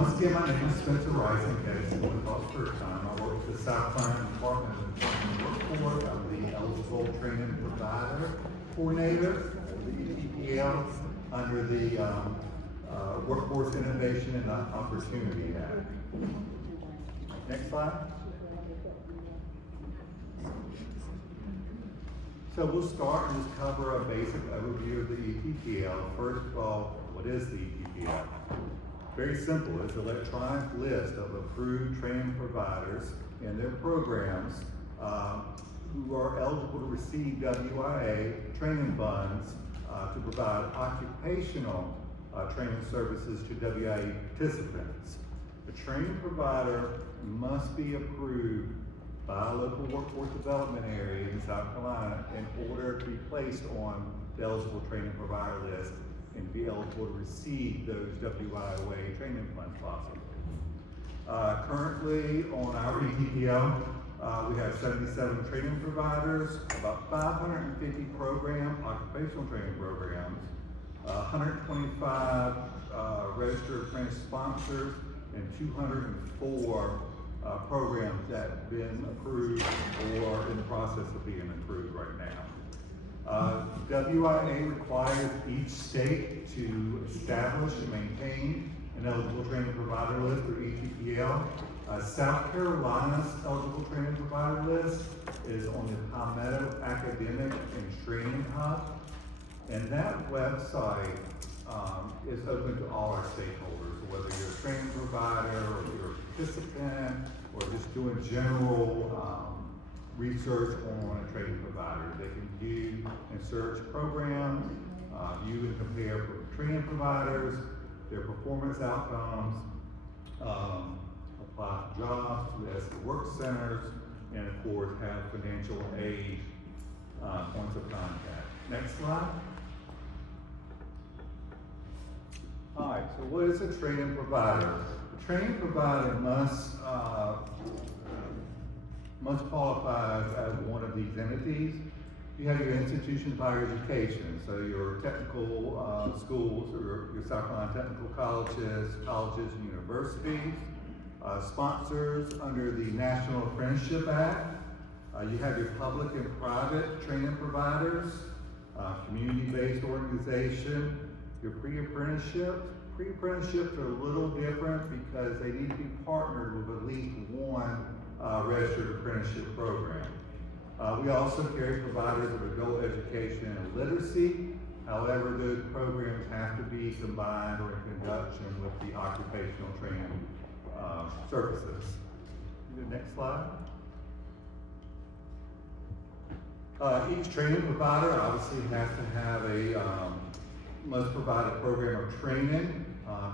Once again, my name is Spencer Rice, in case anyone calls first time. I work with the South Carolina Department of Employment Workforce. I'm the eligible training provider coordinator for the ETPL under the Workforce Innovation and Opportunity Act. Next slide. So we'll start and just cover a basic overview of the ETPL. First of all, what is the ETPL? Very simple. It's an electronic list of approved training providers and their programs who are eligible to receive WIA training funds to provide occupational training services to WIA participants. The training provider must be approved by a local workforce development area in South Carolina in order to be placed on the eligible training provider list and be eligible to receive those WIA training funds possibly. Currently on our ETPL, we have 77 training providers, about 550 occupational training programs, 125 registered apprentice sponsors, and 204 programs that have been approved or in the process of being approved right now. WIA requires each state to establish and maintain an eligible training provider list, or ETPL. South Carolina's eligible training provider list is on the Palmetto Academic and Training Hub, and that website is open to all our stakeholders, whether you're a training provider, or you're a participant, or just doing general research on a training provider. They can view and search programs, view and compare training providers, their performance outcomes, apply for jobs, to work centers, and of course have financial aid points of contact. Next slide. All right, so what is a training provider? A training provider must qualify as one of these entities. You have your institution of higher education, so your technical schools, or your South Carolina technical colleges and universities, sponsors under the National Apprenticeship Act. You have your public and private training providers, community-based organization, your pre-apprenticeships. Pre-apprenticeships are a little different because they need to be partnered with at least one registered apprenticeship program. We also carry providers of adult education and literacy. However, those programs have to be combined or in conjunction with the occupational training services. The next slide. Each training provider obviously has to have must provide a program of training.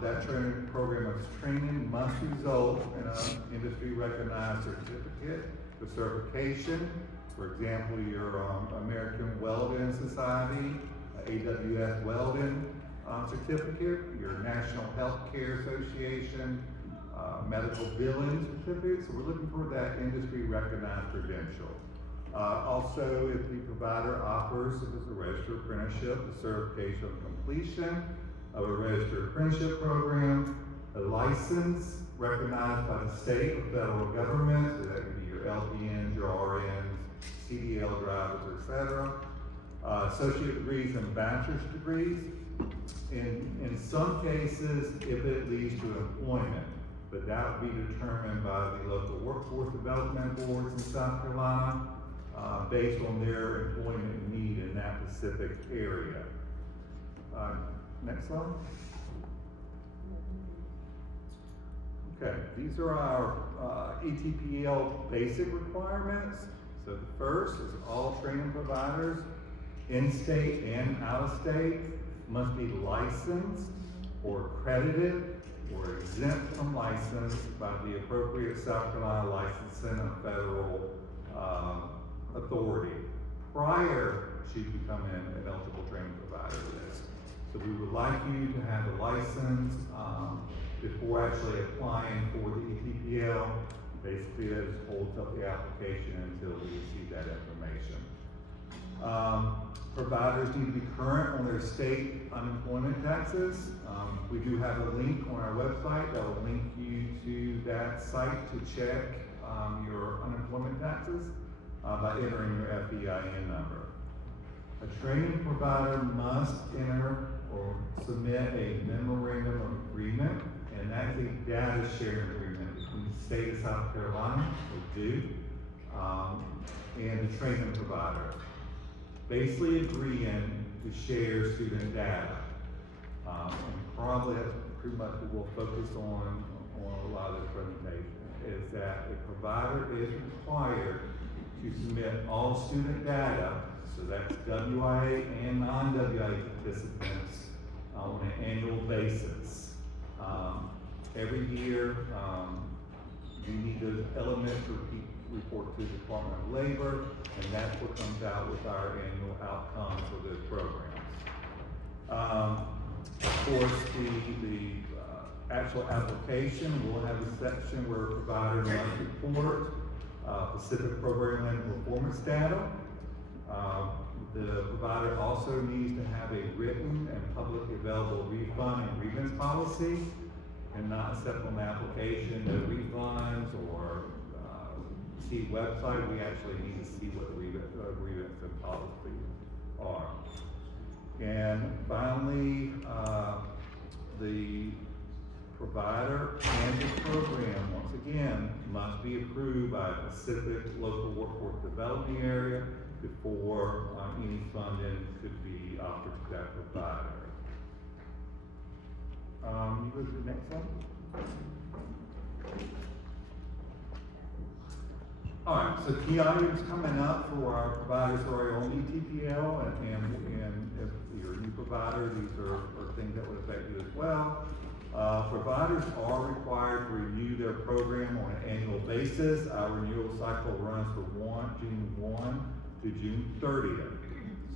That training program of training must result in an industry recognized certificate for certification. For example, your American Welding Society, AWS Welding certificate, your National Healthcare Association, medical billing certificate. So we're looking for that industry recognized credential. Also, if the provider offers, if it's a registered apprenticeship, the certification of completion of a registered apprenticeship program, a license recognized by the state or federal government, so that could be your LPNs, your RNs, CDL drivers, etc. Associate degrees and bachelor's degrees. In some cases, if it leads to employment, but that would be determined by the local workforce development boards in South Carolina, based on their employment need in that specific area. Next slide. Okay, these are our ETPL basic requirements. So the first is all training providers, in-state and out-of-state, must be licensed or accredited or exempt from license by the appropriate South Carolina licensing and federal authority prior to becoming an eligible training provider list. So we would like you to have a license before actually applying for the ETPL. Basically, that just holds up the application until we receive that information. Providers need to be current on their state unemployment taxes. We do have a link on our website that will link you to that site to check your unemployment taxes by entering your FEIN number. A training provider must enter or submit a memorandum of agreement, and that's a data sharing agreement between the state of South Carolina, or Duke, and the training provider. Basically agreeing to share student data. And probably that's pretty much what we'll focus on a lot of this presentation, is that a provider is required to submit all student data, so that's WIA and non-WIA participants, on an annual basis. Every year, you need those elements report to the Department of Labor, and that's what comes out with our annual outcomes for those programs. Of course, the actual application will have a section where a provider must report specific program and performance data. The provider also needs to have a written and publicly available refund and grievance policy, and not accept on the application no refunds or see website. We actually need to see what the grievance and policy are. And finally, the provider and the program, once again, must be approved by a specific local workforce development area before any funding could be offered to that provider. You go to the next one. All right, so key items coming up for our providers who are on ETPL, and if you're a new provider, these are things that would affect you as well. Providers are required to renew their program on an annual basis. Our renewal cycle runs from June 1 to June 30th.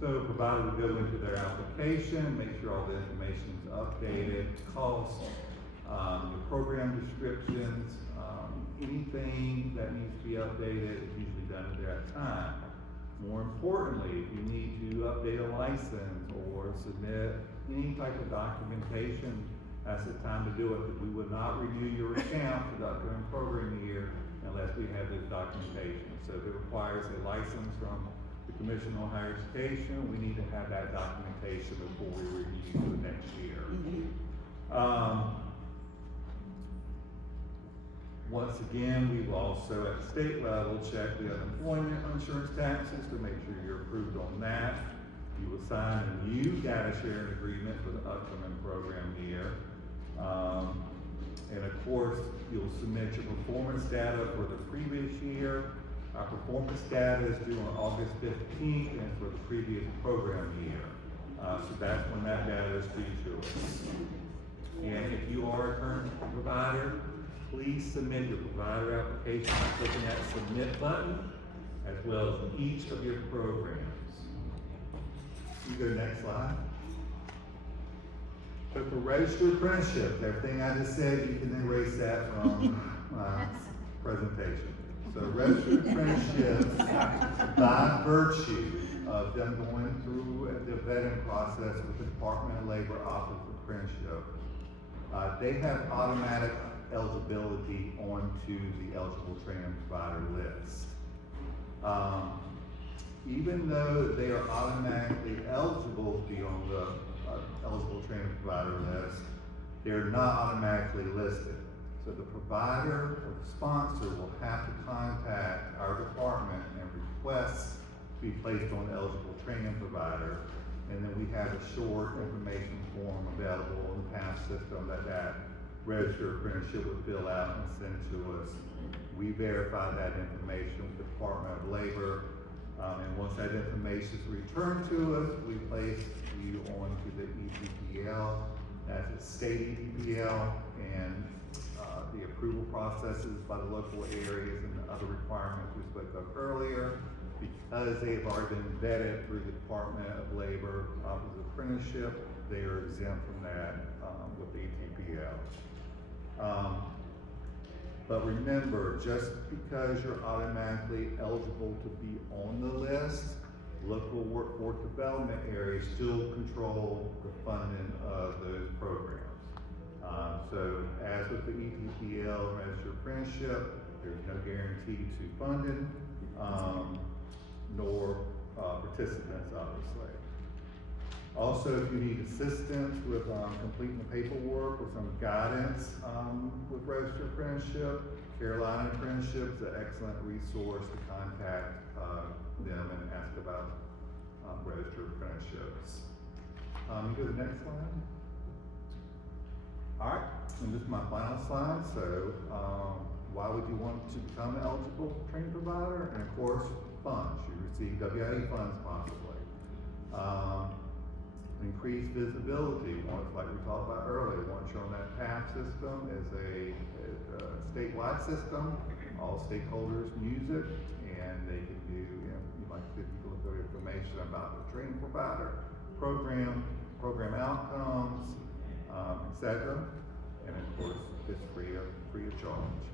So provider will go into their application, make sure all the information is updated, costs, the program descriptions, anything that needs to be updated is usually done at that time. More importantly, if you need to update a license or submit any type of documentation, that's the time to do it, because we would not renew your account for the upcoming program year unless we have this documentation. So if it requires a license from the Commission on Higher Education, we need to have that documentation before we review for the next year. Once again, we will also at the state level check the unemployment insurance taxes to make sure you're approved on that. You will sign a new data sharing agreement for the upcoming program year. And of course, you'll submit your performance data for the previous year. Our performance data is due on August 15th and for the previous program year. So that's when that data is due to us. And if you are a current provider, please submit your provider application by clicking that submit button, as well as each of your programs. You go to the next slide. So for registered apprenticeship, everything I just said, you can erase that from my presentation. So registered apprenticeships, by virtue of them going through the vetting process with the Department of Labor Office of Apprenticeship, they have automatic eligibility onto the eligible training provider list. Even though they are automatically eligible to be on the eligible training provider list, they're not automatically listed. So the provider or the sponsor will have to contact our department and request to be placed on the eligible training provider. And then we have a short information form available in the PASS system that registered apprenticeship would fill out and send to us. We verify that information with the Department of Labor, and once that information is returned to us, we place you onto the ETPL. That's a state ETPL, and the approval processes by the local areas and the other requirements we spoke of earlier, because they have already been vetted through the Department of Labor Office of Apprenticeship, they are exempt from that with the ETPL. But remember, just because you're automatically eligible to be on the list local workforce development areas still control the funding of those programs. So as with the EPPL registered apprenticeship, there's no guarantee to funding, nor participants, obviously. Also, if you need assistance with completing the paperwork or some guidance with registered apprenticeship, Carolina Apprenticeship is an excellent resource to contact them and ask about registered apprenticeships. You go to the next slide. All right, and this is my final slide. So, why would you want to become an eligible training provider? And of course, funds. You receive WIA funds possibly. Increased visibility, once, like we talked about earlier, once you're on that PATH system, is a statewide system. All stakeholders use it, and they can do, you might see people with information about the training provider, program outcomes, etc. And of course, it's free of charge.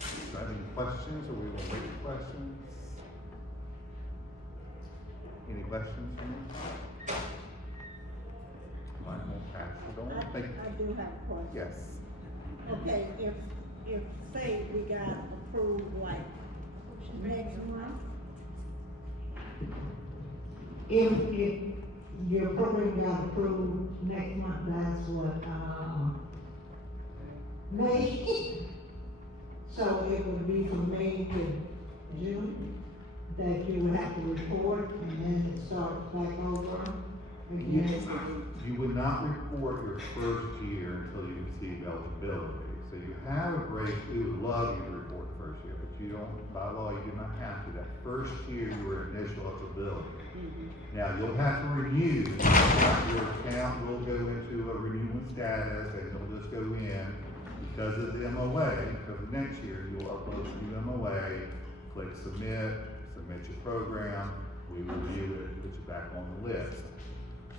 Do you have any questions, or we will wait for questions? Any questions from you? Mine won't pass it on. I do have a question. Yes. Okay, if say we got approved like next month, If your program got approved next month, that's what, May. So it would be from May to June that you would have to report and then it starts back over again. You would not report your first year until you receive eligibility. So you have a break, we would love you to report the first year, but you don't, by law, you do not have to. That first year, your initial eligibility. Now, you'll have to renew, your account will go into a renewal status, and it'll just go in because of the MOA, because the next year, you'll upload a new MOA, click submit your program, we review it, put you back on the list.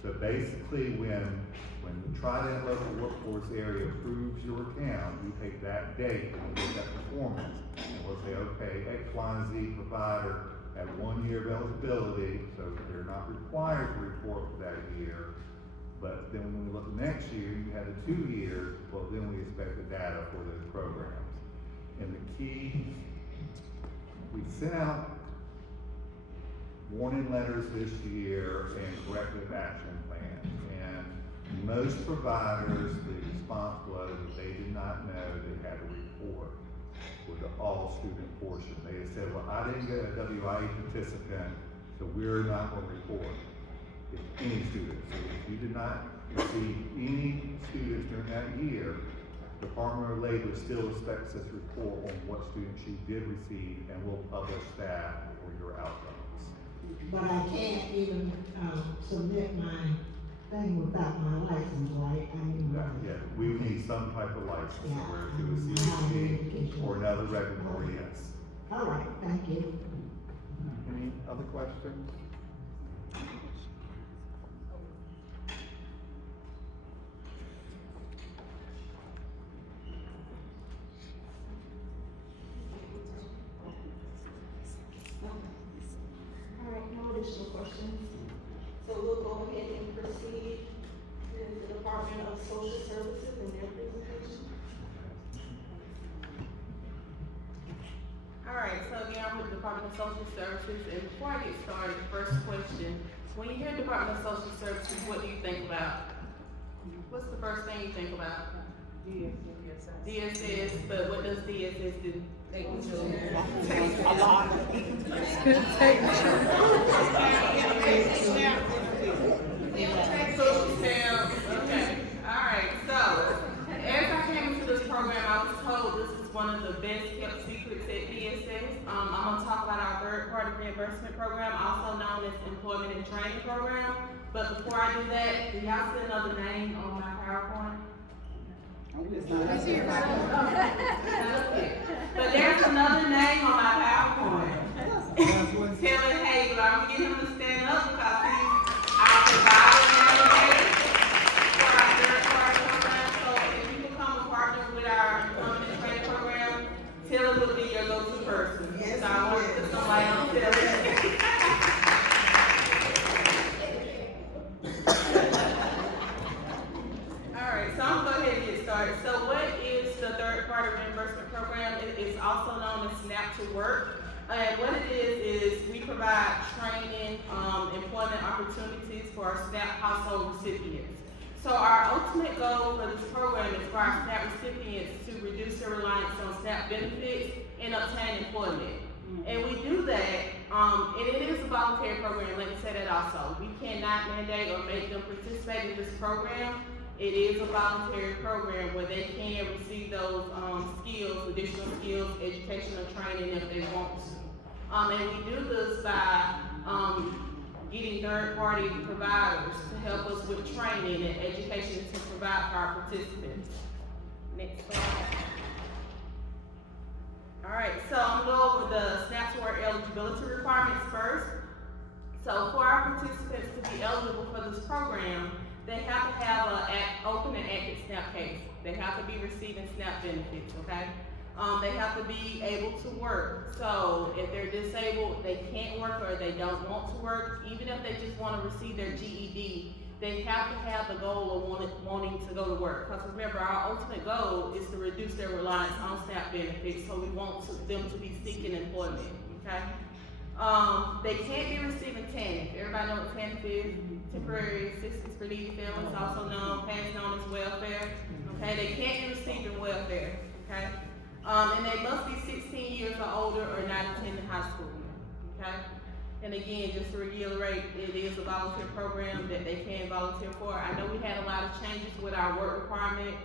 So basically, when the Trident Local Workforce Area approves your account, you take that date and get that performance, and we'll say, okay, X, Y, and Z provider had 1 year of eligibility, so they're not required to report for that year. But then when we look next year, you had the 2 years, well, then we expect the data for those programs. And the key, we sent out warning letters this year and corrective action plans. And most providers, the response was that they did not know they had to report for the all-student portion. They had said, well, I didn't get a WIA participant, so we're not going to report. If any students. So if you did not receive any students during that year, the Department of Labor still expects us to report on what students you did receive, and we'll publish that for your outcomes. But I can't even, submit my thing without my license, right? I mean, Yeah, we would need some type of license, whether to a CHD or another regulatory, yes. All right, thank you. Any other questions? All right, no additional questions. So we'll go ahead and proceed with the Department of Social Services and their presentation. All right, so again, I'm with the Department of Social Services, and before I get started, first question, when you hear Department of Social Services, what do you think about? What's the first thing you think about? DSS, but what does DSS do? A lot. Social stamps, okay. Alright, so, as I came into this program, I was told this is one of the best kept secrets at DSS. I'm gonna talk about our third-party reimbursement program, also known as Employment and Training Program. But before I do that, do y'all see another name on my PowerPoint? But there's another name on my PowerPoint. Telling Hazel, I'm gonna get him to stand up because he's our provider navigator for our third-party program. So if you become a partner with our employment and training program, Taylor will be your go-to person. So I want to put somebody on Taylor. to Work. And what it is we provide training, employment opportunities for our SNAP household recipients. So our ultimate goal for this program is for our SNAP recipients to reduce their reliance on SNAP benefits and obtain employment. And we do that, and it is a voluntary program, let me say that also. We cannot mandate or make them participate in this program. It is a voluntary program where they can receive those skills, additional skills, educational training if they want to. And we do this by getting third-party providers to help us with training and education to provide for our participants. Next slide. All right, so I'm gonna go over the SNAP to Work eligibility requirements first. So for our participants to be eligible for this program, they have to have an open and active SNAP case. They have to be receiving SNAP benefits, okay? They have to be able to work. So if they're disabled, they can't work or they don't want to work, even if they just want to receive their GED, they have to have the goal of wanting to go to work. Because remember, our ultimate goal is to reduce their reliance on SNAP benefits, so we want them to be seeking employment, okay? They can't be receiving TANF. Everybody know what TANF is? Temporary Assistance for Needy Families, also known as welfare. Okay, they can't be receiving welfare, okay? And they must be 16 years or older or not attending high school, okay? And again, just to reiterate, it is a volunteer program that they can volunteer for. I know we had a lot of changes with our work requirements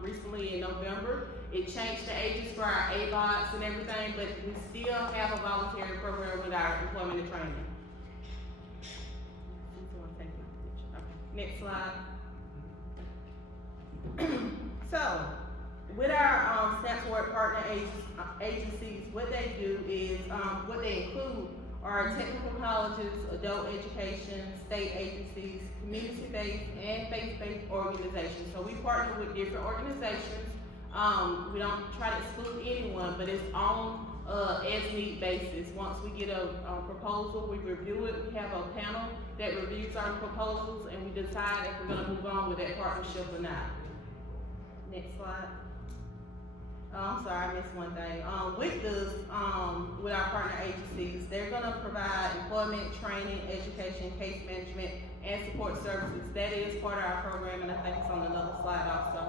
recently in November. It changed the ages for our ABOTs and everything, but we still have a voluntary program with our employment and training. Next slide. So, with our SNAP to Work partner agencies, what they do is, what they include are technical colleges, adult education, state agencies, community-based and faith-based organizations. So we partner with different organizations. We don't try to exclude anyone, but it's on as-need basis. Once we get a proposal, we review it. We have a panel that reviews our proposals, and we decide if we're going to move on with that partnership or not. Next slide. I'm sorry, I missed one thing. With this, with our partner agencies, they're going to provide employment, training, education, case management, and support services. That is part of our program, and I think it's on another slide also.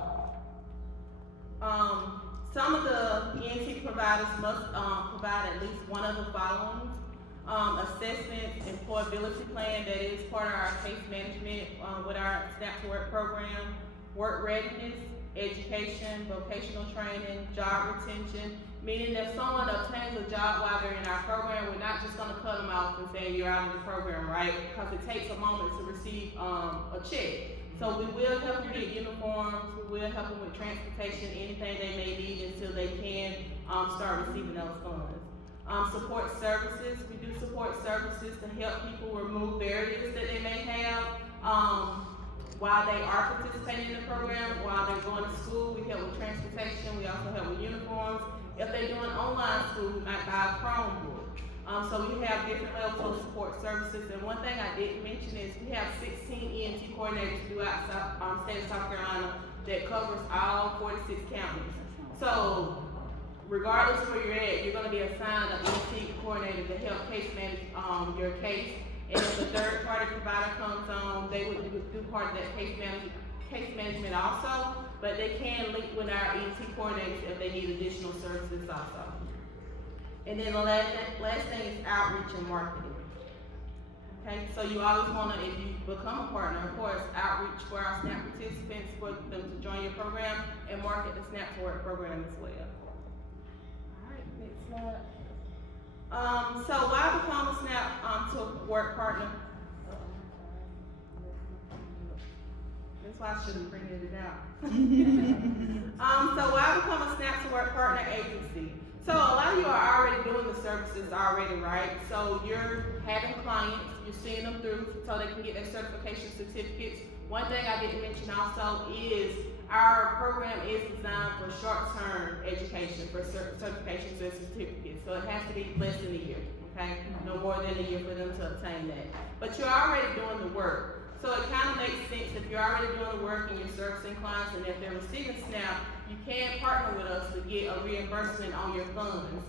Some of the ENT providers must provide at least one of the following. Assessment, employability plan, that is part of our case management with our SNAP to Work program, work readiness, education, vocational training, job retention, meaning that someone obtains a job while they're in our program, we're not just gonna cut them off and say you're out of the program, right? Because it takes a moment to receive a check. So we will help them get uniforms, we will help them with transportation, anything they may need until they can start receiving those funds. Support services, we do support services to help people remove barriers that they may have while they are participating in the program. While they're going to school, we help with transportation, we also help with uniforms. If they're doing online school, we might buy a Chromebook. So we have different levels of support services, and one thing I didn't mention is we have 16 ENT coordinators throughout state of South Carolina that covers all 46 counties. So regardless of where you're at, you're going to be assigned an ENT coordinator to help case manage your case. And if a third party provider comes on, they would do part of that case management also, but they can link with our ENT coordinators if they need additional services also. And then the last thing is outreach and marketing. Okay, so you always want to, if you become a partner, of course, outreach for our SNAP participants, for them to join your program, and market the SNAP to Work program as well. All right, next slide. So why become a SNAP to Work partner? That's why I should have printed it out. So why become a SNAP to Work partner agency? So a lot of you are already doing the services already, right? So you're having clients, you're seeing them through so they can get their certification certificates. One thing I didn't mention also is our program is designed for short-term education, for certifications and certificates. So it has to be less than a year, okay? No more than a year for them to obtain that. But you're already doing the work. So it kind of makes sense if you're already doing the work and you're servicing clients, and if they're receiving SNAP, you can partner with us to get a reimbursement on your funds.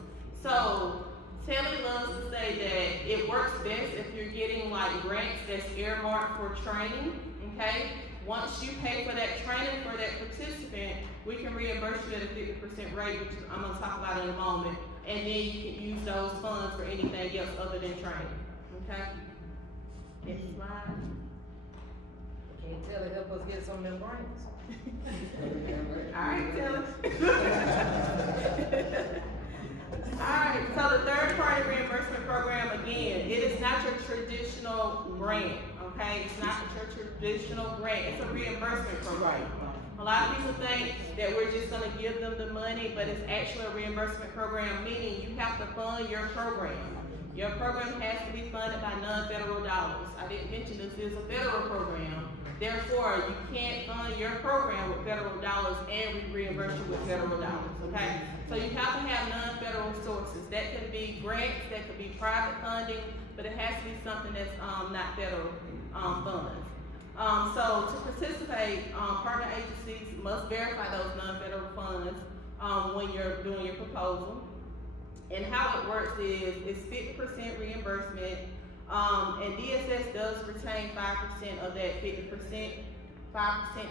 So, Telly loves to say that it works best if you're getting like grants that's earmarked for training, okay? Once you pay for that training for that participant, we can reimburse you at a 50% rate, which I'm gonna talk about in a moment. And then you can use those funds for anything else other than training, okay? Next slide. Can't tell it, help us get some of them brains. Alright, Telly. Alright, so the third party reimbursement program, again, it is not your traditional grant, okay? It's not your traditional grant, it's a reimbursement program. A lot of people think that we're just gonna give them the money, but it's actually a reimbursement program, meaning you have to fund your program. Your program has to be funded by non-federal dollars. I didn't mention this is a federal program. Therefore, you can't fund your program with federal dollars and we reimburse you with federal dollars, okay? So you have to have non-federal sources. That could be grants, that could be private funding, but it has to be something that's not federal funds. So to participate, partner agencies must verify those non-federal funds when you're doing your proposal. And how it works is it's 50% reimbursement, and DSS does retain 5% of that 50%, 5%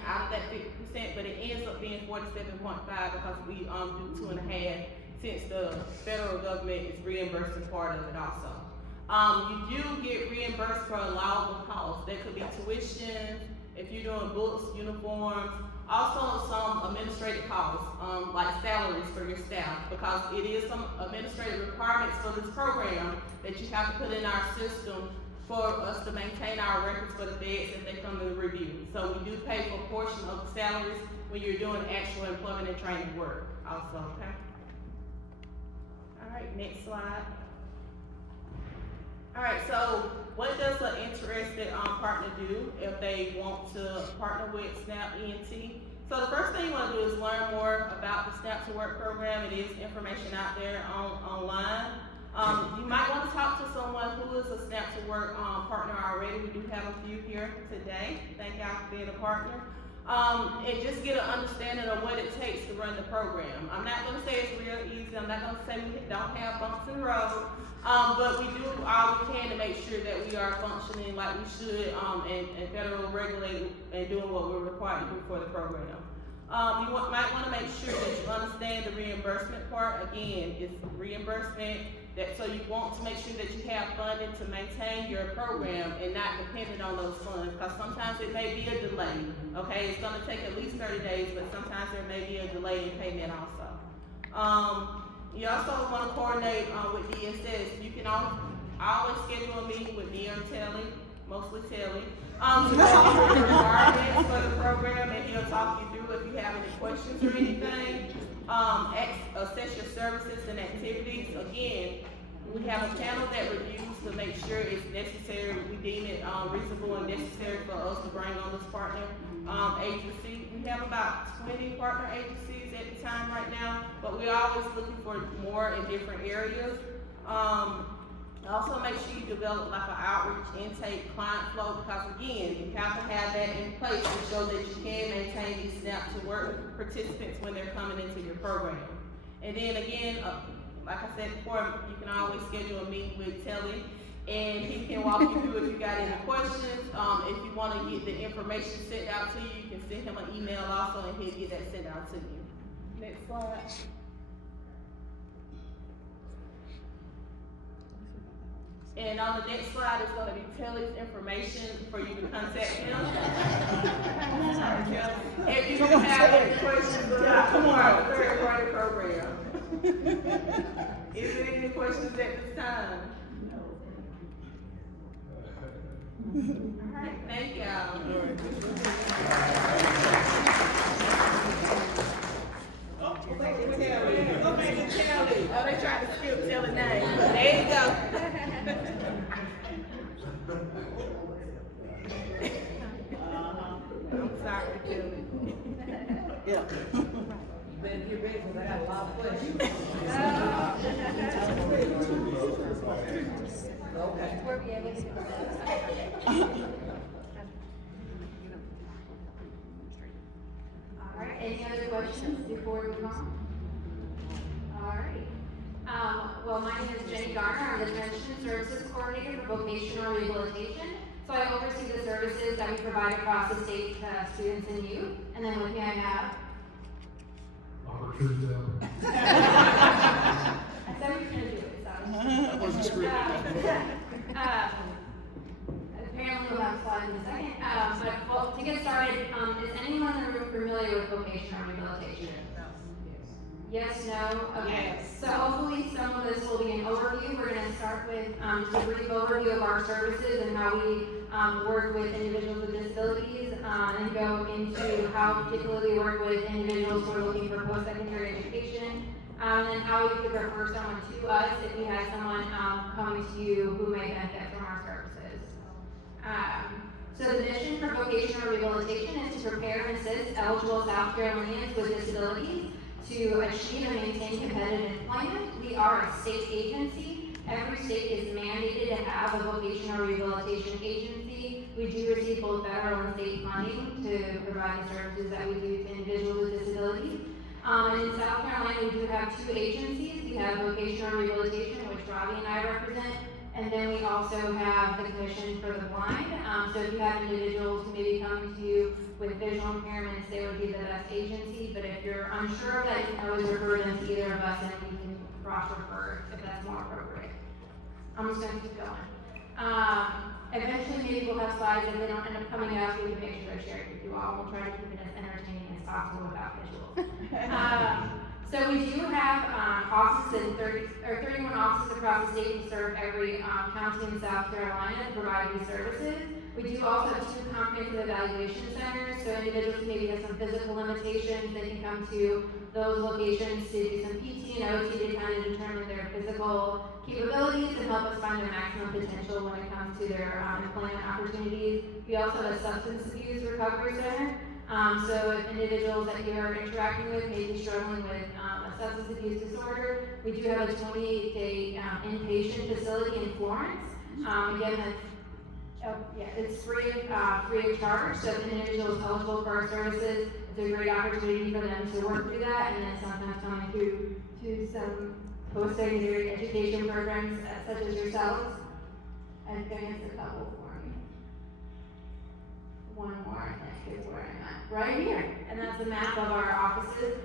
out of that 50%, but it ends up being 47.5 because we do 2.5 since the federal government is reimbursing part of it also. You do get reimbursed for allowable costs. That could be tuition, if you're doing books, uniforms, also some administrative costs, like salaries for your staff, because it is some administrative requirements for this program that you have to put in our system for us to maintain our records for the feds if they come to review. So we do pay for a portion of the salaries when you're doing actual employment and training work also, okay? All right, next slide. All right, so what does an interested partner do if they want to partner with SNAP ENT? So the first thing you want to do is learn more about the SNAP to Work program. It is information out there online. You might want to talk to someone who is a SNAP to Work partner already. We do have a few here today. Thank y'all for being a partner. And just get an understanding of what it takes to run the program. I'm not going to say it's real easy. I'm not going to say we don't have bumps in the road. But we do all we can to make sure that we are functioning like we should and federal regulated and doing what we're required to do for the program. You might want to make sure that you understand the reimbursement part. Again, it's reimbursement. So you want to make sure that you have funding to maintain your program and not dependent on those funds, because sometimes it may be a delay, okay? It's gonna take at least 30 days, but sometimes there may be a delay in payment also. You also wanna coordinate with DSS. You can always schedule a meeting with me or Telly, mostly Telly, to go over the requirements for the program, and he'll talk you through if you have any questions or anything. Assess your services and activities. Again, we have a panel that reviews to make sure it's necessary. We deem it reasonable and necessary for us to bring on this partner agency. We have about 20 partner agencies at the time right now, but we're always looking for more in different areas. Also make sure you develop like an outreach intake client flow, because again, you have to have that in place to show that you can maintain these SNAP to Work participants when they're coming into your program. And then again, like I said before, you can always schedule a meeting with Telly and he can walk you through if you got any questions. If you want to get the information sent out to you, you can send him an email also and he'll get that sent out to you. Next slide. And on the next slide is going to be Telly's information for you to contact him. If you don't have any questions about the third party program. Is there any questions at this time? All right, thank y'all. Oh, they tried to skip Telly's name. There you go. I'm sorry, Telly. Yeah. Better get ready, because I got a lot of questions. Okay. All right, any other questions before we move on? All right. Well, my name is Jenny Garner. I'm the Transition Services Coordinator for Vocational Rehabilitation. So I oversee the services that we provide across the state to students and youth. And then with me I have. Robert Truesdale. I said we were gonna do it, so. That wasn't scripted. Apparently we'll have slides in a second. But well, to get started, is anyone in the room familiar with vocational rehabilitation? Yes, no? Okay. Yes. So hopefully some of this will be an overview. We're gonna start with just a brief overview of our services and how we work with individuals with disabilities, and go into how particularly we work with individuals who are looking for post-secondary education, and then how we could refer someone to us if we had someone coming to you who may benefit from our services. So the mission for vocational rehabilitation is to prepare and assist eligible South Carolinians with disabilities to achieve and maintain competitive employment. We are a state agency. Every state is mandated to have a vocational rehabilitation agency. We do receive both federal and state funding to provide the services that we do to individuals with disabilities. And in South Carolina, we do have two agencies. We have vocational rehabilitation, which Robbie and I represent, and then we also have the Commission for the Blind. So if you have individuals who may be coming to you with visual impairments, they would be the best agency. But if you're unsure of that, you can always refer them to either of us and we can cross-refer if that's more appropriate. I'm just gonna keep going. Eventually maybe we'll have slides and they don't end up coming up, we can make sure they're shared with you all. We'll try to keep it as entertaining as possible without visuals. So we do have offices in 31 offices across the state. We serve every county in South Carolina to provide these services. We do also have two comprehensive evaluation centers, so individuals who maybe have some physical limitations, they can come to those locations to do some PT and OT to kind of determine their physical capabilities and help us find their maximum potential when it comes to their employment opportunities. We also have a substance abuse recovery center. So if individuals that you are interacting with may be struggling with a substance abuse disorder, we do have a 28-day inpatient facility in Florence. Again, it's free of charge. So if an individual is eligible for our services, it's a great opportunity for them to work through that, and then sometimes coming through to some post-secondary education programs such as yourselves. I advance a couple for me. One more, I think, is where I'm at. Right here. And that's a map of our offices.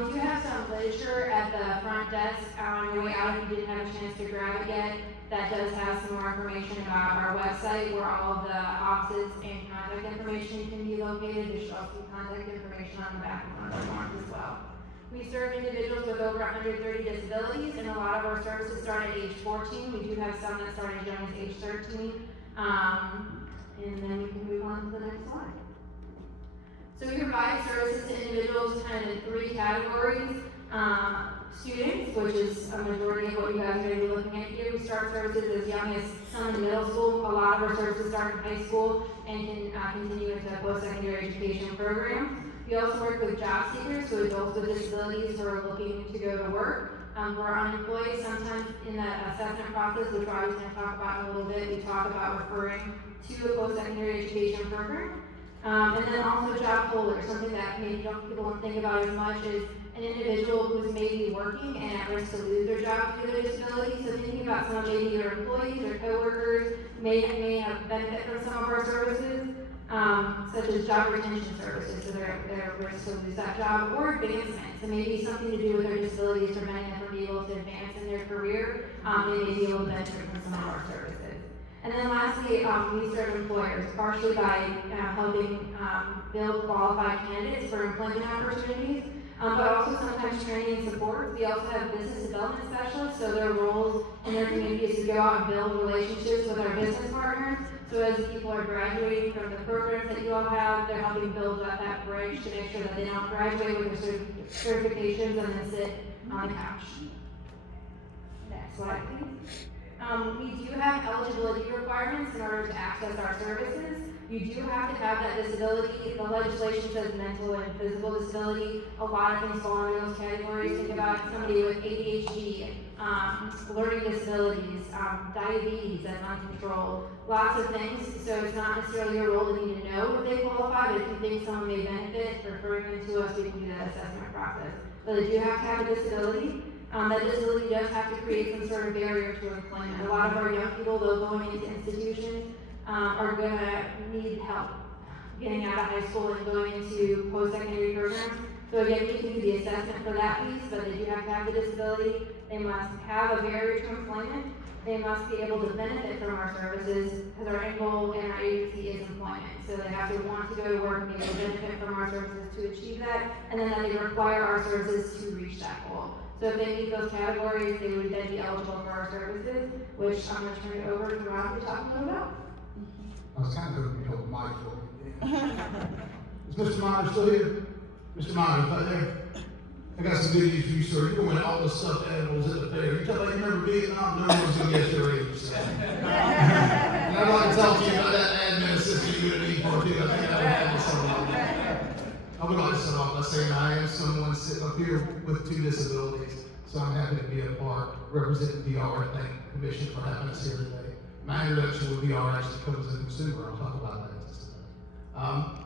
We do have some literature at the front desk on your way out if you didn't have a chance to grab it yet. That does have some more information about our website where all of the offices and contact information can be located. There should also be contact information on the back of one of the forms as well. We serve individuals with over 130 disabilities, and a lot of our services start at age 14. We do have some that start as young as age 13. And then we can move on to the next slide. So we provide services to individuals kind of in three categories. Students, which is a majority of what you guys are going to be looking at here. We start services as young as some in middle school. A lot of our services start in high school and can continue into post-secondary education programs. We also work with job seekers, so adults with disabilities who are looking to go to work. Who are unemployed. Sometimes in that assessment process, which Robbie's going to talk about in a little bit, we talk about referring to a post-secondary education program. And then also job holders, something that maybe people don't think about as much is an individual who's maybe working and at risk to lose their job due to their disability. So thinking about some of maybe your employees or coworkers may have benefit from some of our services, such as job retention services, so they're at risk to lose that job, or advancement. So maybe something to do with their disabilities preventing them from being able to advance in their career. They may be able to benefit from some of our services. And then lastly, we serve employers, partially by helping build qualified candidates for employment opportunities, but also sometimes training and support. We also have business development specialists, so their roles in their community is to go out and build relationships with our business partners. So as people are graduating from the programs that you all have, they're helping build up that bridge to make sure that they don't graduate with their certifications and then sit on the couch. Next slide, please. We do have eligibility requirements in order to access our services. You do have to have that disability. The legislation says mental and physical disability. A lot of things fall into those categories. Think about somebody with ADHD, learning disabilities, diabetes that's uncontrolled, lots of things. So it's not necessarily your role to need to know if they qualify, but if you think someone may benefit, referring them to us, we can do that assessment process. But they do have to have a disability. that disability does have to create some sort of barrier to employment. A lot of our young people, though going into institutions, are gonna need help getting out of high school and going into post-secondary programs. So again, we can do the assessment for that piece, but they do have to have the disability. They must have a barrier to employment. They must be able to benefit from our services, because our end goal in our agency is employment. So they have to want to go to work and be able to benefit from our services to achieve that, and then that they require our services to reach that goal. So if they meet those categories, they would then be eligible for our services, which I'm gonna turn it over to Rob to talk a little about. I was kind of hoping you held the mic for me. Is Mr. Myers still here? Mr. Myers, right there? I got some good news for you, sir. You're going to all this stuffed animals at the fair. You tell me you remember Vietnam, no one's going to guess your age. So. And I'd like to talk to you about that admin assistant you're going to need for too. I think I would have something like that. I would like to start off by saying I am someone sitting up here with 2 disabilities, so I'm happy to be a part representing VR. Thank the commission for having us here today. My introduction with VR actually comes as a consumer. I'll talk about that in just a second.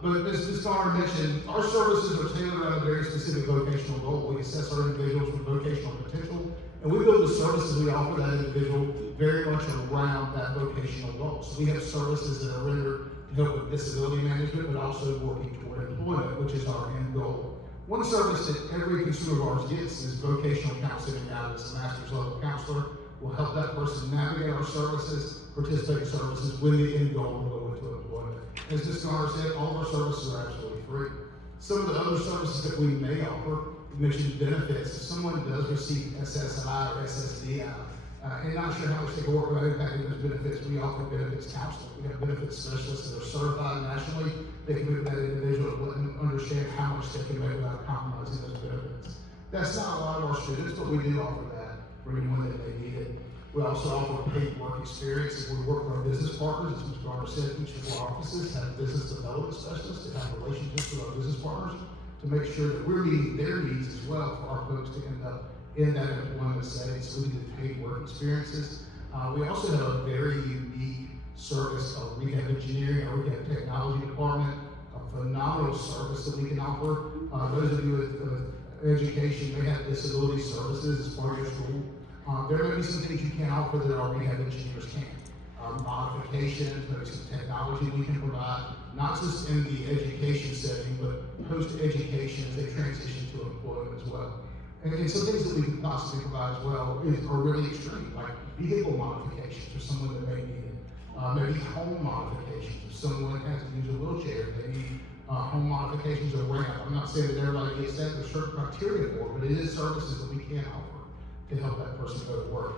But as Ms. Connor mentioned, our services are tailored around a very specific vocational goal. We assess our individuals with vocational potential, and we build the services we offer that individual very much around that vocational goal. So we have services that are rendered to help with disability management, but also working toward employment, which is our end goal. One service that every consumer of ours gets is vocational counseling and guidance. A master's level counselor will help that person navigate our services, participate in services with the end goal of going to employment. As Ms. Connor said, all of our services are absolutely free. Some of the other services that we may offer, we mentioned benefits. If someone does receive SSI or SSDI, and not sure how much they can work about impacting those benefits, we offer benefits counseling. We have benefits specialists that are certified nationally. They can move that individual and let them understand how much they can make without compromising those benefits. That's not a lot of our students, but we do offer that for anyone that may need it. We also offer paid work experience. We work with our business partners. As Mr. Garner said, each of our offices have business development specialists that have relationships with our business partners to make sure that we're meeting their needs as well for our folks to end up in that employment setting. So we do paid work experiences. We also have a very unique service called Rehab Engineering, our Rehab Technology Department, a phenomenal service that we can offer. Those of you with education may have disability services as part of your school. There may be some things you can't offer that our rehab engineers can. Modifications, maybe some technology we can provide, not just in the education setting, but post-education as they transition to employment as well. And some things that we can possibly provide as well are really extreme, like vehicle modifications for someone that may need it. Maybe home modifications. If someone has to use a wheelchair, they need home modifications or ramp. I'm not saying that everybody gets that, there's certain criteria for it, but it is services that we can offer to help that person go to work.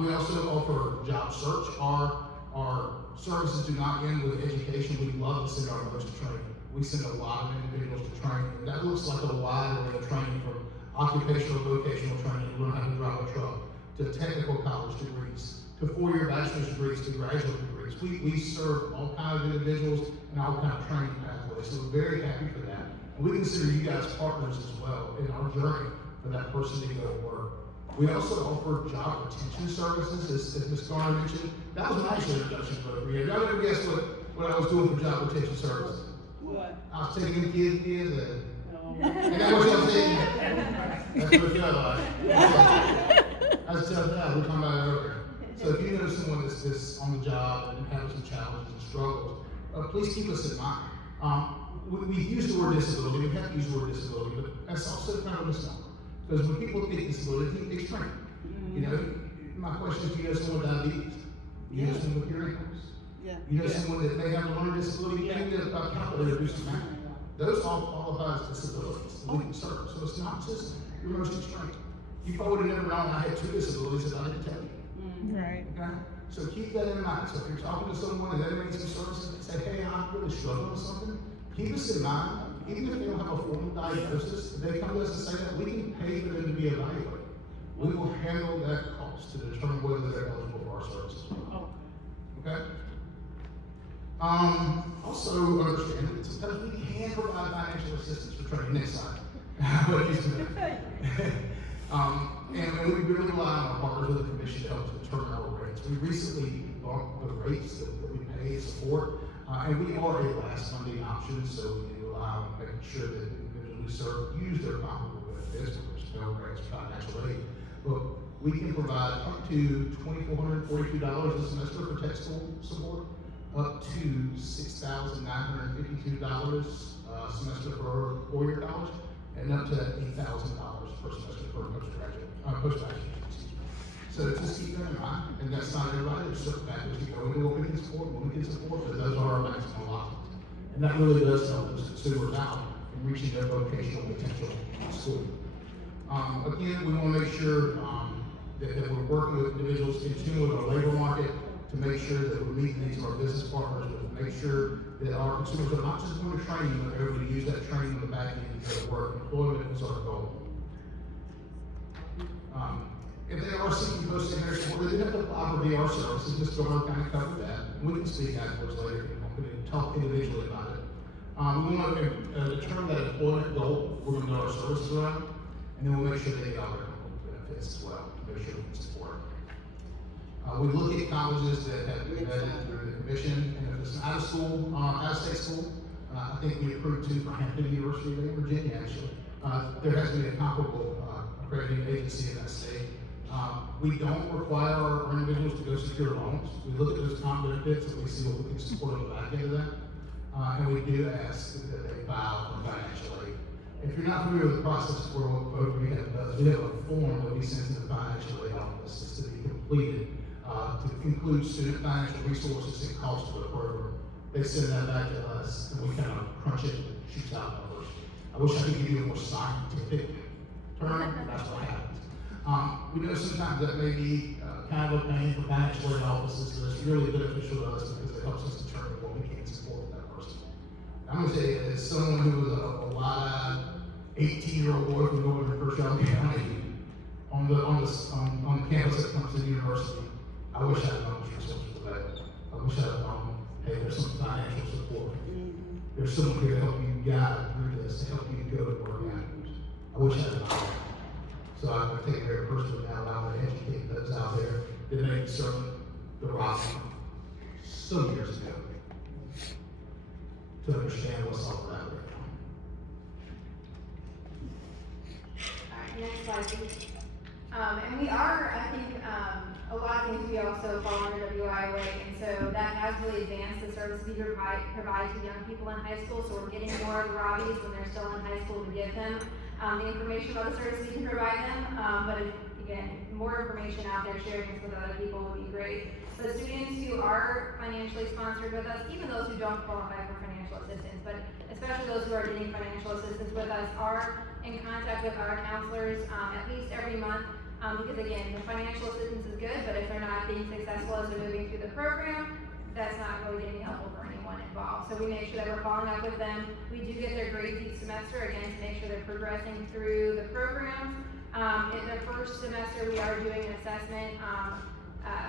We also offer job search. Our services do not end with education. We love to send our folks to training. We send a lot of individuals to training. And that looks like a wide array of training, from occupational vocational training to learn how to drive a truck, to technical college degrees, to 4-year bachelor's degrees, to graduate degrees. We serve all kinds of individuals and all kinds of training pathways. So we're very happy for that. And we consider you guys partners as well in our journey for that person to go to work. We also offer job retention services, as Ms. Garner mentioned. That was my introduction program. Y'all ever guess what I was doing for job retention services? What? I was taking them kids and No. and that what y'all saying? That's what y'all like. I was telling y'all, we were talking about it earlier. So if you know someone that's on the job and having some challenges and struggles, please keep us in mind. We use the word disability, we have to use the word disability, but that's also kind of a misnomer. Because when people think disability, they think extreme. You know, my question is, do you know someone with diabetes? Do you know someone with hearing loss? Yeah. You know someone that may have a learning disability, maybe they're about calculator or do some math. Those all qualify as disabilities that we can serve. So it's not just your most extreme. You probably would have never known I had 2 disabilities if I didn't tell you. Right. Okay? So keep that in mind. So if you're talking to someone and they need some services and say, hey, I'm really struggling with something, keep us in mind. Even if they don't have a formal diagnosis, if they come to us and say that, we can pay for them to be evaluated. We will handle that cost to determine whether they're eligible for our services. Okay? Also understand that sometimes we can provide financial assistance for training. Next slide. What used to be. And we really rely on our partners with the commission to help us determine our rates. We recently bumped the rates that we pay support, and we are a last funding option, so we do allow making sure that the individuals we serve use their comparable benefits, whether it's Pell grants or financial aid. but we can provide up to $2,442 a semester for tech school support, up to $6,952 a semester for four-year college, and up to $8,000 per semester for postgraduate. So just keep that in mind, and that's not everybody, there's certain factors you go into what we can support, but those are our maximum allotments. And that really does help those consumers out in reaching their vocational potential in school. Again, we want to make sure that we're working with individuals in tune with our labor market to make sure that we're meeting the needs of our business partners, to make sure that our consumers are not just going to training, but they're able to use that training on the back end to go to work. Employment is our goal. If they are seeking post-secondary support, they have to apply for VR services. Mr. Miller kind of covered that. We can speak afterwards later if you want to talk individually about it. We want to determine that employment goal we're going to know our services around, and then we'll make sure they get all their benefits as well, to make sure we can support it. We look at colleges that have been vetted through the commission, and if it's an out-of-state school, I think we approved two for Hampton University in Virginia, actually. There has to be a comparable accrediting agency in that state. We don't require our individuals to go secure loans. We look at those comp benefits and we see what we can support on the back end of that. And we do ask that they file for financial aid. If you're not familiar with the process for what Rehab does, we have a form that we send to the financial aid offices to be completed to include student financial resources and costs for the program. They send that back to us and we kind of crunch it and it shoots out numbers. I wish I could give you a more scientific term, but that's what happens. We know sometimes that may be kind of a pain for financial aid offices, but it's really beneficial to us because it helps us determine what we can support with that person. I'm going to say, as someone who was a wide-eyed 18-year-old boy from Northern Kershaw County on the campus at Clemson University, I wish I had known this resource was available. I wish I had known, hey, there's some financial support. There's someone here to help you guide through this, to help you go to work afterwards. I wish I had known that. So I take it very personally now, allow me to educate those out there that may be serving the rock some years ago to understand what's offered out there. Alright, next slide, please. And we are, I think, a lot of things we also fall under WIA, and so that has really advanced the service we provide to young people in high school, so we're getting more of the Robbies when they're still in high school to give them the information about the services we can provide them, but again, more information out there, sharing this with other people would be great. But students who are financially sponsored with us, even those who don't qualify for financial assistance, but especially those who are getting financial assistance with us, are in contact with our counselors at least every month, because again, the financial assistance is good, but if they're not being successful as they're moving through the program, that's not really going to be helpful for anyone involved. So we make sure that we're following up with them. We do get their grades each semester, again, to make sure they're progressing through the programs. In the first semester, we are doing an assessment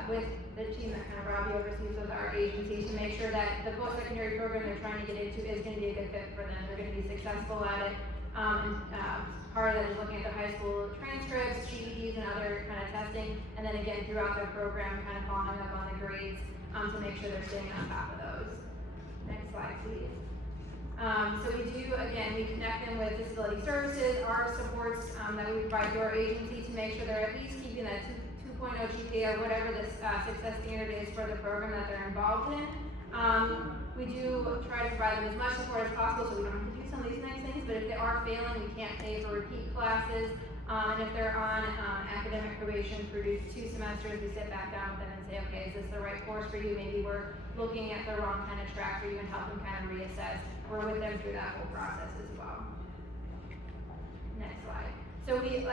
with the team that kind of Robbie oversees with our agency to make sure that the post-secondary program they're trying to get into is going to be a good fit for them. They're going to be successful at it. Part of that is looking at their high school transcripts, GEDs, and other kind of testing, and then again throughout their program, kind of following up on the grades to make sure they're staying on top of those. Next slide, please. So we do, again, we connect them with disability services, our supports that we provide to our agency to make sure they're at least keeping that 2.0 GPA or whatever the success standard is for the program that they're involved in. We do try to provide them as much support as possible so we don't have to do some of these nice things, but if they are failing, we can't pay for repeat classes. And if they're on academic probation for 2 semesters, we sit back down with them and say, okay, is this the right course for you? Maybe we're looking at the wrong kind of track for you and help them kind of reassess. We're with them through that whole process as well. Next slide. So we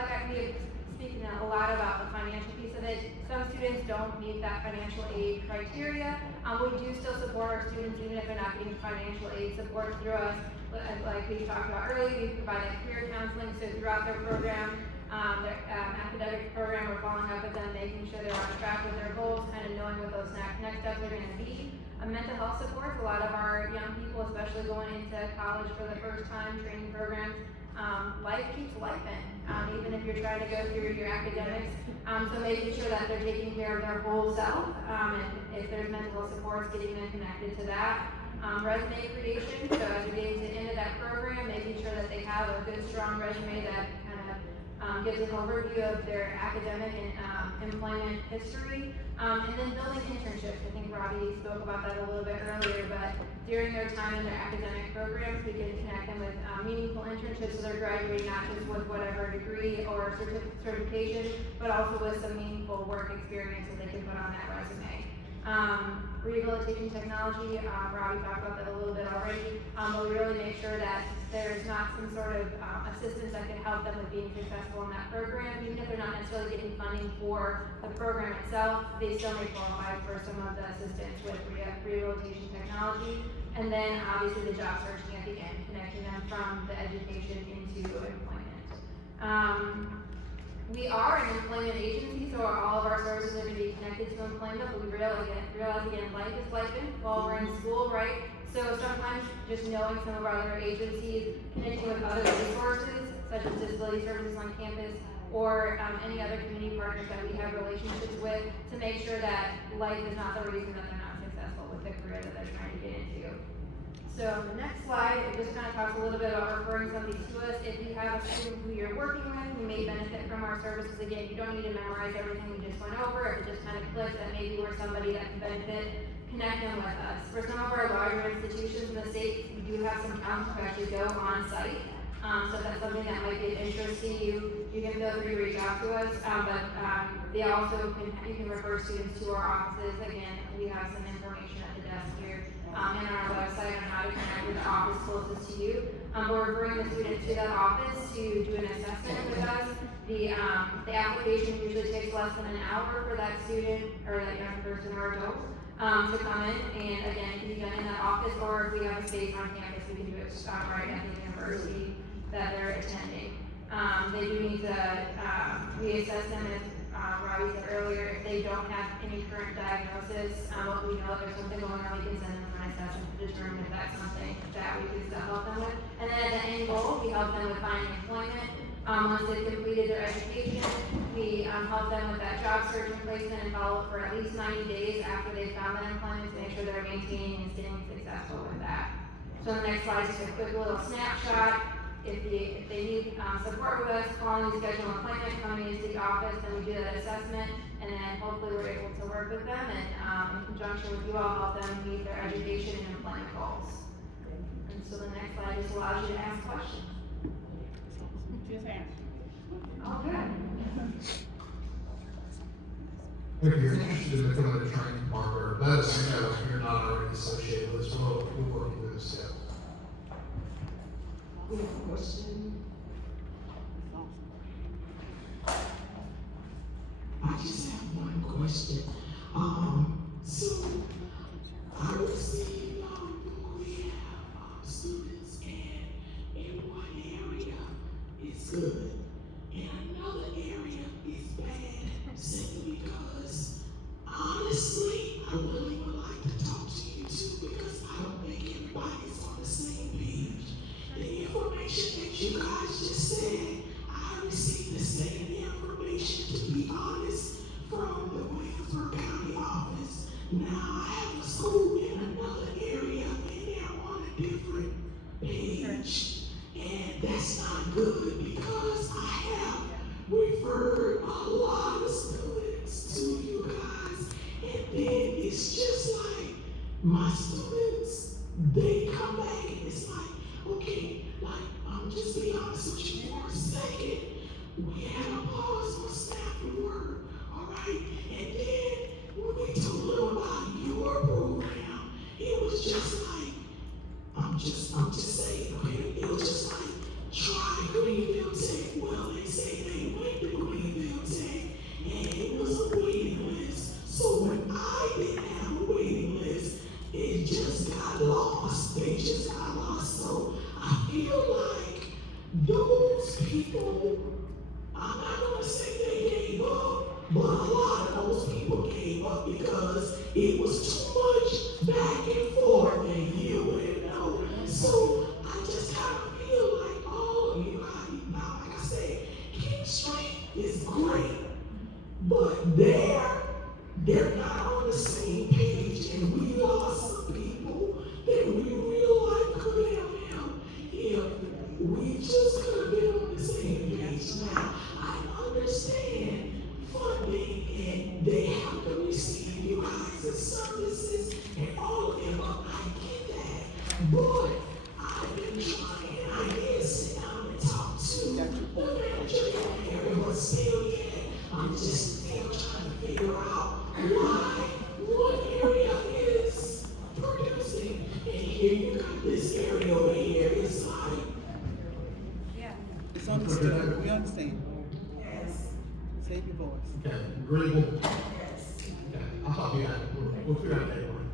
speaking a lot about the financial piece of it. Some students don't meet that financial aid criteria. We do still support our students even if they're not getting financial aid support through us. Like we talked about earlier, we provide career counseling, so throughout their program, their academic program, we're following up with them, making sure they're on track with their goals, kind of knowing what those next steps are going to be. Mental health supports, a lot of our young people, especially going into college for the first time, training programs, life keeps life in, even if you're trying to go through your academics. So making sure that they're taking care of their whole self, and if there's mental health supports, getting them connected to that. Resume creation, so as you're getting to the end of that program, making sure that they have a good, strong resume that kind of gives an overview of their academic and employment history, and then building internships. I think Robbie spoke about that a little bit earlier, but during their time in their academic programs, we can connect them with meaningful internships so they're graduating not just with whatever degree or certification, but also with some meaningful work experience that they can put on that resume. Rehabilitation technology, Robbie talked about that a little bit already, but we really make sure that there's not some sort of assistance that can help them with being successful in that program. Even if they're not necessarily getting funding for the program itself, they still may qualify for some of the assistance with rehabilitation technology. And then obviously the job searching at the end, connecting them from the education into employment. We are an employment agency, so all of our services are going to be connected to employment, but we realize again, life is life while we're in school, right? So sometimes just knowing some of our other agencies, connecting with other resources, such as disability services on campus, or any other community partners that we have relationships with, to make sure that life is not the reason that they're not successful with the career that they're trying to get into. So the next slide, it just kind of talks a little bit about referring somebody to us. If you have a student who you're working with who may benefit from our services, again, you don't need to memorize everything we just went over. If it just kind of clicks that maybe we're somebody that can benefit, connect them with us. For some of our larger institutions in the state, we do have some counselors who actually go on site. So if that's something that might be of interest to you, you can feel free to reach out to us. They also you can refer students to our offices. Again, we have some information at the desk here and on our website on how to connect with the office closest to you. We're referring the student to that office to do an assessment with us. The application usually takes less than an hour for that student or that young person or adult to come in, and again, it can be done in that office, or if we have a space on campus, we can do it right at the university that they're attending. They do need to, we assess them as Robbie said earlier, if they don't have any current diagnosis, what we know if there's something going on, we can send them for an assessment to determine if that's something that we can still help them with. And then at the end goal, we help them with finding employment. Once they've completed their education, we help them with that job search and placement and follow up for at least 90 days after they've found that employment to make sure they're maintaining and staying successful with that. So the next slide is just a quick little snapshot. If they need support with us, calling and schedule an appointment, coming into the office, then we do that assessment, and then hopefully we're able to work with them and in conjunction with you all, help them meet their education and employment goals. And so the next slide just allows you to ask questions. Just answer. Okay. If you're interested in becoming a training partner, let us know if you're not already associated with us. We'll work you through the steps. We have a question. I just have one question. So I receive, we have students in one area is good, and another area is bad, simply because honestly, I really would like to talk to you too, because I don't think everybody's on the same page. The information that you guys just said, I received the same information, to be honest, from the Williamsburg County office. Now I have a school in another area and they're on a different page. And that's not good, because I have referred a lot of students to you guys, and then it's just like my students, they come back and it's like, okay, like, I'm just being honest with you for a second. We had a pause on staff and work, all right? And then when we told them about your program, it was just like, I'm just saying, okay? It was just like, try Greenville Tech. Well, they say they went to Greenville Tech, and it was a waiting list. So when I didn't have a waiting list, it just got lost. They just got lost. So I feel like those people, I'm not gonna say they gave up, but a lot of those people gave up because it was too much back and forth, and you wouldn't know. So I just kind of feel like all of you, now like I said, chemistry is great, but they're not on the same page, and we lost some people that we real life could have helped if we just could have been on the same page. Now, I sale yet. I'm just still trying to figure out why one area is producing, and here you got this area over here, it's like, It's understood, we understand. Yes. Save your voice. Okay, agreeable? Yes. Okay, I'll talk to you after, we'll figure out that one.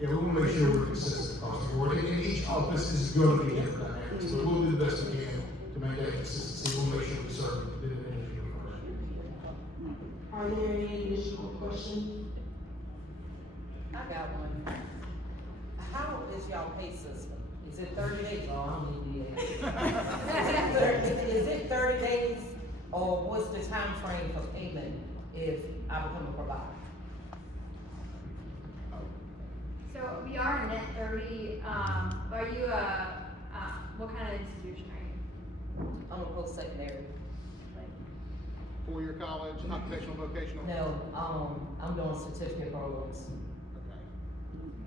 Yeah, we wanna make sure we're consistent across the board, and each office is gonna be different dynamics, but we'll do the best we can to maintain consistency, we'll make sure we serve the individual first. Are there any additional questions? I got one. How is y'all pay system? Is it 30 days? Oh, I don't need to do that. Is it 30 days, or what's the time frame for payment if I become a provider? So we are net 30, are you what kind of institution are you? I'm a post-secondary. Four-year college, occupational, vocational? No, I'm doing certificate programs.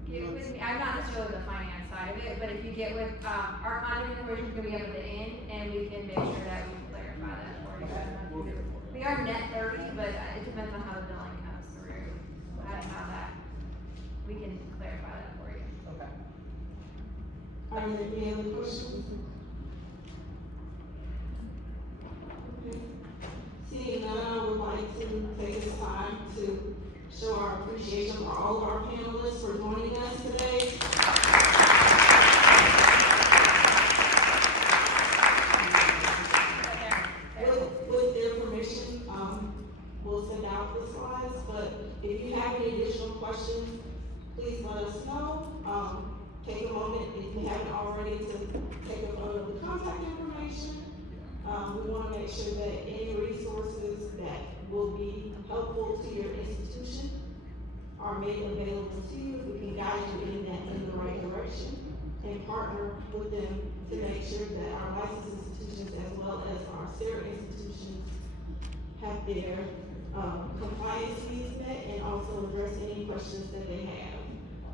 Get with me, I'm not necessarily the finance side of it, but if you get with, our contact information is gonna be up at the end, and we can make sure that we clarify that for you. We'll get it for you. We are net 30, but it depends on how the billing comes through, how that, we can clarify that for you. Okay. Are there any other questions? Okay. Seeing none, I would like to take this time to show our appreciation for all of our panelists for joining us today. With their permission, we'll send out the slides, but if you have any additional questions, please let us know. Take a moment, if you haven't already, to take a photo of the contact information. We wanna make sure that any resources that will be helpful to your institution are made available to you, if we can guide you in the right direction, and partner with them to make sure that our licensed institutions as well as our SARA institutions have their compliance needs met and also address any questions that they have.